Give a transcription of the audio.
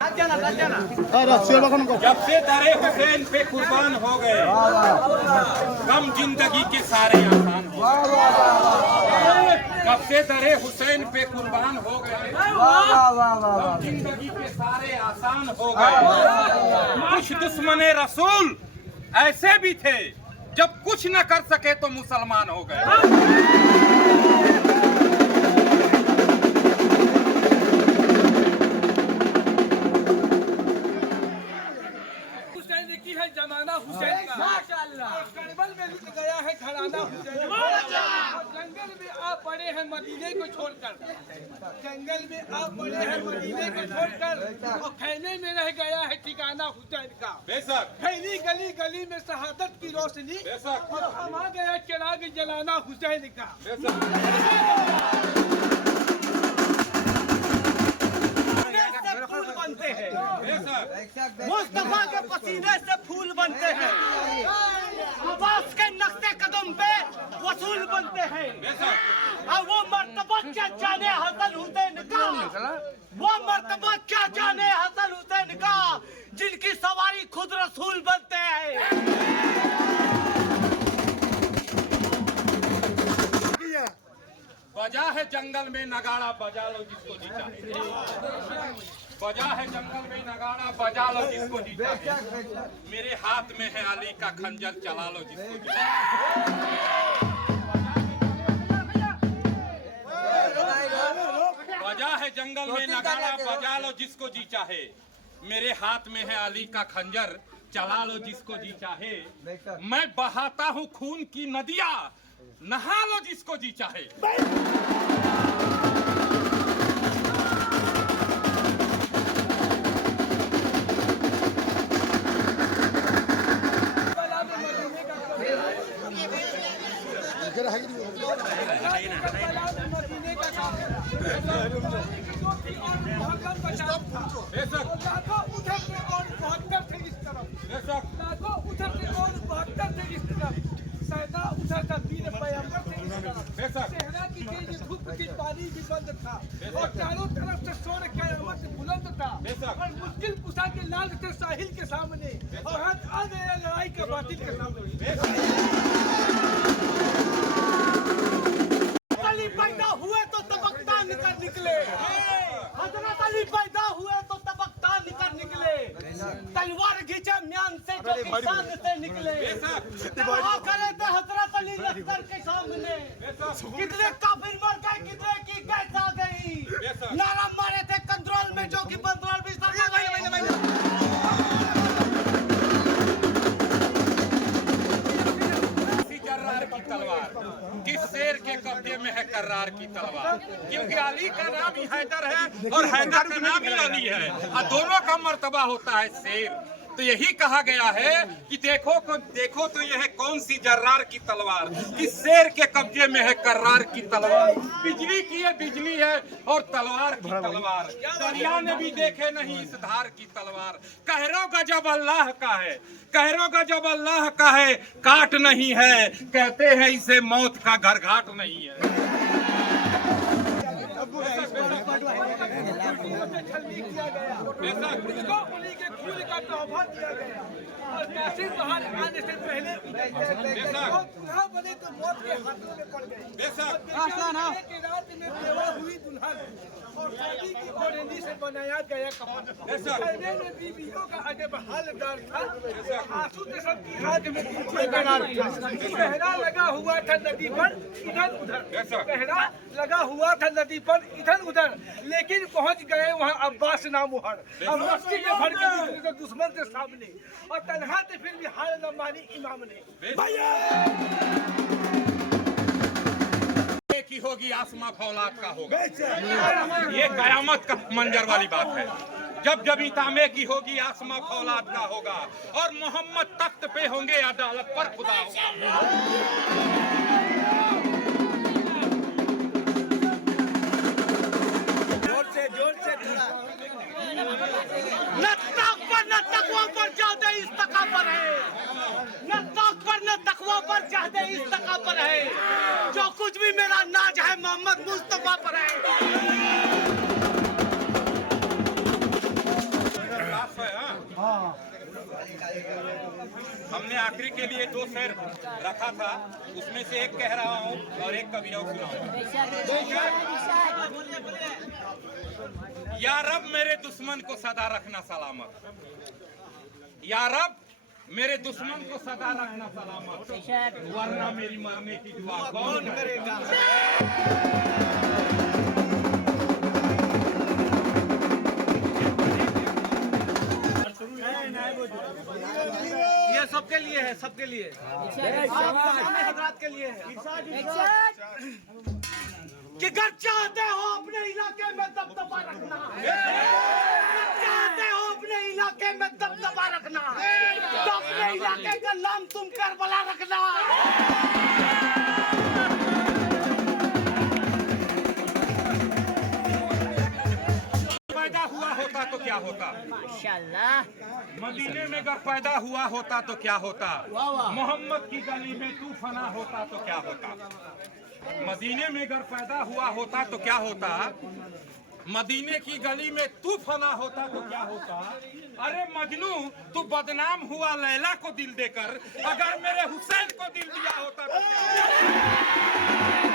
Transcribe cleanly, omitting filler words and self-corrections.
जब से दरे हुसैन पे कुर्बान हो गए, गम जिंदगी के सारे आसान हो गए। जब से दरे हुसैन पे कुर्बान हो गए, गम जिंदगी के सारे आसान हो गए। कुछ दुश्मने रसूल ऐसे भी थे, जब कुछ न कर सके तो मुसलमान हो गए। जमाना हुसैन का करबल में लुट गया है घराना हुसैन का। जंगल में आ पड़े हैं मदीने को छोड़कर, जंगल में आ पड़े हैं मदीने को छोड़कर, और खैमे में रह गया है ठिकाना हुसैन का। फैली गली गली में शहादत की रोशनी, और थमा गया चिराग जलाना हुसैन का। बनते हैं मुस्तफा के पसीने से फूल बनते हैं, अब्बास के नक्शे कदम पे वसूल बनते हैं। और वो मर्तबा क्या जाने हसन हुसैन का, वो मर्तबा क्या जाने हसन हुसैन का, जिनकी सवारी खुद रसूल बनते हैं। बजा है जंगल में नगाड़ा, बजा लो जिसको जीता है। बजा है जंगल में नगाड़ा, बजा लो जिसको जीता है। मेरे हाथ में है अली का खंजर, चला लो जिसको जीता है। बजा है जंगल में नगाड़ा, बजा लो जिसको जी चाहे। मेरे हाथ में है अली का खंजर, चला लो जिसको जी चाहे। मैं बहाता हूँ खून की नदियाँ, नहा लो जिसको जी चाहे। पानी भी बंद था और चारों तरफ से शोर क़यामत बुलंद था, और मुश्किल कुशा के लाल थे साहिल के सामने, और हाथ आ गया लड़ाई का बातिल के सामने। अली पैदा हुए तो तबकता निकल निकले, हजरत अली पैदा हुए तो तबकता निकल निकले। तलवार खींचे म्यान से जो किसान से निकले, करे थे हजरत अली लश्कर के सामने। कितने काफिर मर गए, कितने की कैद आ गई, नारा मारे थे कंट्रोल में जो कि बंदरोल भी सर गई। की तलवार किस शेर के कब्जे में है कर्रार की तलवार, क्योंकि अली का नाम ही हैदर है और हैदर का नाम ही अली है, और दोनों का मर्तबा होता है शेर। तो यही कहा गया है कि देखो तो यह कौन सी जर्रार की तलवार, किस शेर के कब्जे में है कर्रार की तलवार। बिजली की है बिजली है और तलवार की तलवार, दरिया ने भी देखे नहीं इस धार की तलवार। कहरो गजब अल्लाह का है, कहरो गजब अल्लाह का है, काट नहीं है, कहते हैं इसे मौत का घर घाट नहीं है। और कासिम बाहर आने से पहले बने तो मौत के हाथों में पड़ गए। रात में बेवा हुई दुल्हन और शादी की ओढ़नी से बनाया गया कफन। में बीवियों का अजब हालदार था, आंसू के सब की आग में पहरा लगा हुआ था नदी पर इधर उधर, पहरा लगा हुआ था नदी पर इधर उधर, लेकिन पहुंच गए वहां अब्बास नामुहर। अब मस्जिद में भर के तो दुश्मन के सामने, और तन्हा थे फिर भी हाल न मानी इमाम ने। की होगी आसमां फौलाद का होगा, ये कयामत का मंजर वाली बात है। जब जब इतामे की होगी आसमां फौलाद का होगा, और मोहम्मद तख्त पे होंगे अदालत पर खुदा होगा। जोर से न ताक पर न तकवा पर जादे इस तका पर है, न ताक पर न तकवा पर जादे इस तका पर है, जो कुछ भी मेरा नाज है मोहम्मद मुस्तफा पर है। हमने आखिरी के लिए 2 शेर रखा था, उसमें से एक कह रहा हूँ और एक कभी और सुनाऊंगा। या रब मेरे दुश्मन को सदा रखना सलामत, या रब मेरे दुश्मन को सदा रखना सलामत, वरना मेरी मरने की दुआ कौन करेगा। ये सबके लिए है, सबके लिए, तमाम हजरात के लिए है कि अगर चाहते हो अपने इलाके में दबदबा रखना, चाहते हो अपने इलाके में दबदबा रखना, तो अपने इलाके का नाम तुम करबला रखना। पैदा हुआ होता तो क्या होता, माशाल्लाह। मदीने में अगर पैदा हुआ होता तो क्या होता, मोहम्मद की गली में तू फना होता तो क्या होता। मदीने में अगर पैदा हुआ होता तो क्या होता, मदीने की गली में तू फना होता तो क्या होता। अरे मजनू तू बदनाम हुआ लैला को दिल देकर, अगर मेरे हुसैन को दिल दिया होता तो क्या होता?